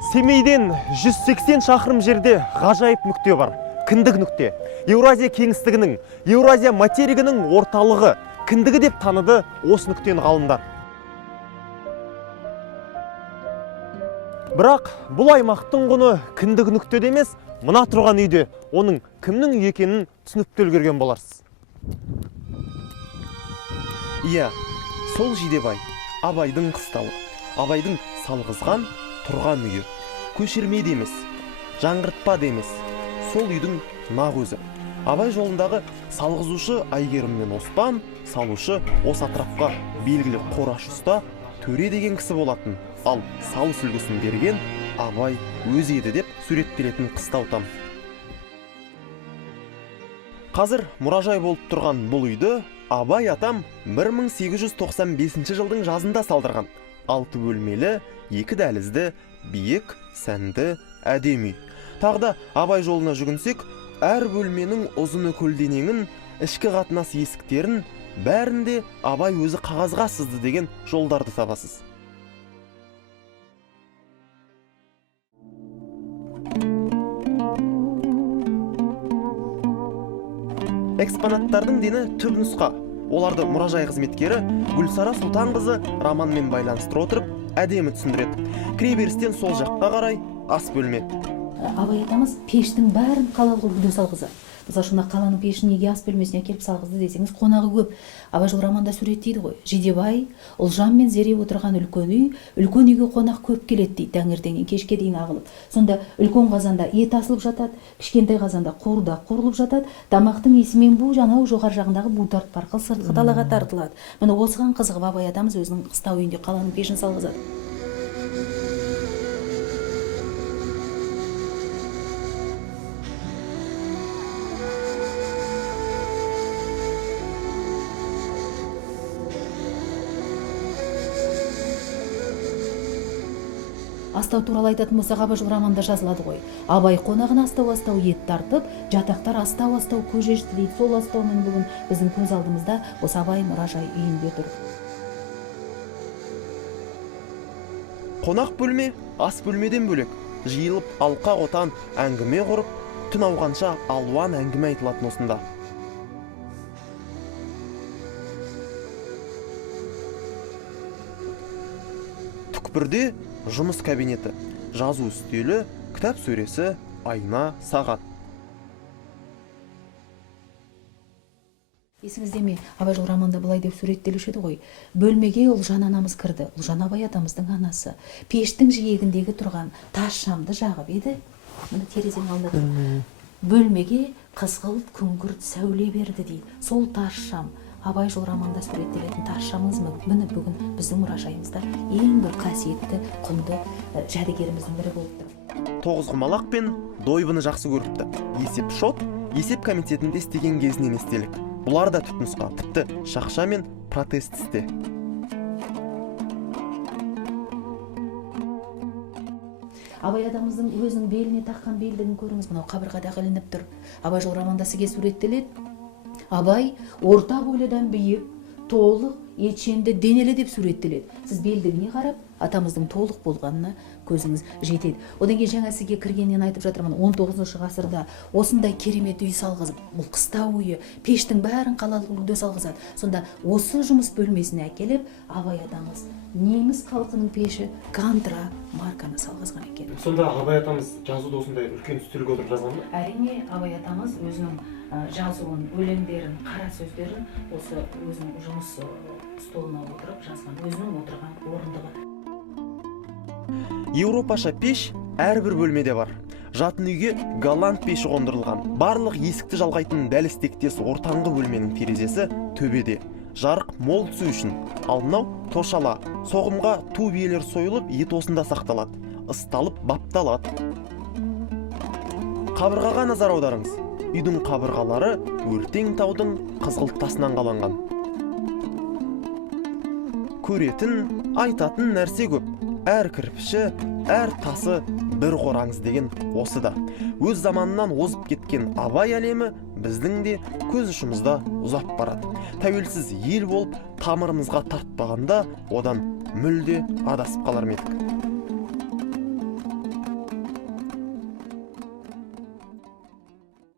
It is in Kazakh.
Семейден 180 шақырым жерде ғажайып нүкте бар. Кіндік нүкте. Еуразия кеңістігінің, Еуразия материгінің орталығы. Кіндігі деп таныды осы нүктені ғалымдар. Бірақ бұл аймақтың құны кіндік нүктеде емес, мына тұрған үйде оның кімнің үй екенін түсініп үлгерген боларсыз. Иә, сол Жидебай, Абайдың қыстауы, Абайдың салғызған тұрған үйі. Көшірме демес, жаңғыртпа демес, сол үйдің нақ өзі. Абай жолындағы салғызушы Айгерім мен Оспан, салушы осы атырапқа белгілі Қораш ұста Төре деген кісі болатын, ал салыс үлгісін берген Абай өзі еді деп суреттелетін қыстау там. Қазір мұражай болып тұрған бұл үйді Абай атам 1895 жылдың жазында салдырған. 6 бөлмелі, 2 дәлізді, биік, сәнді, әдемі. Тағда Абай жолына жүгінсек, әр бөлменің ұзыны көлденеңін, ішкі қатынас есіктерін бәрінде Абай өзі қағазға сызды деген жолдарды табасыз. Экспонаттардың дені түп нұсқа. Оларды мұражай қызметкері Гүлсара Сұлтанқызы романмен байланыстыра отырып, әдемі түсіндіреді. Кіреберістен сол жаққа қарай ас бөлме. Абай атамыз пештің бәрін қалалық үлгіде салғызады. Мысалы шына қаланың пешін неге ас бөлмесіне әкеліп салғызды десеңіз, қонағы көп. Абай жол романда суреттейді ғой. Жидебай, Ұлжан мен Зере отырған үлкен үйге қонақ көп келеді дейді, таңертеңнен кешке дейін ағылып. Сонда үлкен қазанда ет асылып жатады, кішкентай қазанда қуырдақ қуырылып жатады. Тамақтың иісімен бу жаңағы жоғары жағындағы бу тартып арқылы сыртқы далаға тартылады. Міне осыған қызығып Абай атамыз өзінің қыстау үйінде қаланың пешін салғызады. Астау туралы айтатын болсақ, Абай жол романда жазылады ғой. Абай қонағын астау ет тартып, жатақтар астау көжешті дейді. Сол астаумен бүгін біздің көз алдымызда осы Абай мұражай үйінде тұр. Қонақ бөлме ас бөлмеден бөлек. Жиылып алқа қотан әңгіме құрып, түн ауғанша алуан әңгіме айтылатын осында. Түкпірде жұмыс кабинеті, жазу үстелі, кітап сөресі, айна, сағат. Есіңізде ме, Абай жол романда былай деп суреттелуші еді ғой. Бөлмеге Ұлжан анамыз кірді. Ұлжан Абай атамыздың анасы. Пештің жиегіндегі тұрған тас шамды жағып еді. Мұны терезенің алдында тұр. Бөлмеге қызғылт күңгірт сәуле берді дейді. Сол тас шам Абай жол романда суреттелетін тас шамымыз міне бүгін біздің мұражайымызда ең бір қасиетті, құнды жәдігеріміздің бірі болып тұр. Тоғызқұмалақ пен дойбыны жақсы көріпті. Есеп-шот, есеп комитетінде істеген кезінен естелік. Бұлар да түпнұсқа, тіпті шақша мен протез тісте. Абай атамыздың өзінің беліне таққан белдігін көріңіз, мынау қабырғада ілініп тұр. Абай жол романда сізге суреттеледі. Абай орта бойлыдан биік, толық, етшенді, денелі деп суреттеледі. Сіз белдігіне қарап, атамыздың толық болғанына көзіңіз жетеді. Одан кейін жаңа сізге кіргеннен айтып жатырмын, 19 ғасырда осындай керемет үй салғызып, бұл қыстау үйі, пештің бәрін қалалық үлгіде салғызады. Сонда осы жұмыс бөлмесіне әкеліп, Абай атамыз неміс халқының пеші Гантра марканы салғызған екен. Сонда Абай атамыз жазуды осындай үлкен үстелге отырып жазған ба? Әрине, Абай атамыз өзінің жазуын, өлеңдерін, қара сөздерін осы өзінің жұмыс столына отырып жазған, өзінің отырған орындығы. Еуропаша пеш әрбір бөлмеде бар. Жатын үйге голланд пеші қондырылған. Барлық есікті жалғайтын дәліз тектес ортаңғы бөлменің терезесі төбеде. Жарық мол түсу үшін. Ал мынау тошала, соғымға ту биелер сойылып, ет осында сақталады. Ысталып, бапталады. Қабырғаға назар аударыңыз. Үйдің қабырғалары өртең таудың қызғылт тасынан қаланған. Көретін, айтатын нәрсе көп. Әр кірпіші, әр тасы бір қораңыз деген осы да. Өз заманынан озып кеткен Абай әлемі біздің де көз ұшымызда ұзап барады. Тәуелсіз ел болып тамырымызға тартпағанда одан мүлде адасып қалар ма едік.